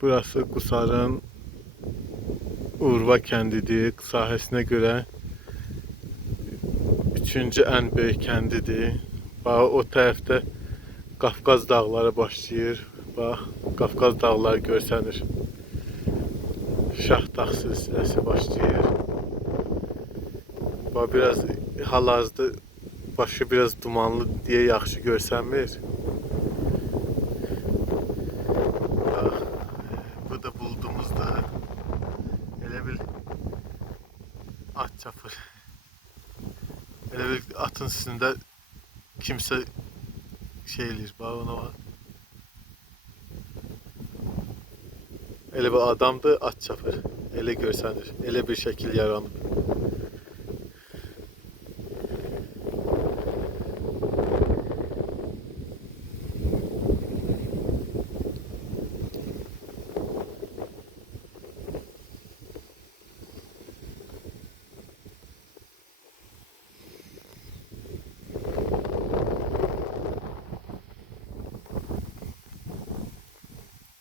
Burası Qusarın Urva kəndidir. Sahəsinə görə üçüncü ən böyük kəndidir. Bax, o tərəfdə Qafqaz dağları başlayır. Bax, Qafqaz dağları görsənir. Şahdağ silsiləsi başlayır. Bax, biraz hal-hazırda başı biraz dumanlı deyə yaxşı görsənmir. Bax, bu da bulduğumuzda elə bil at çapır. Elə bil atın üstündə kimsə şey eləyir. Bax, ona bax. Elə bir adamdır, at çapır. Elə görsənir. Elə bir şəkil yaranıb.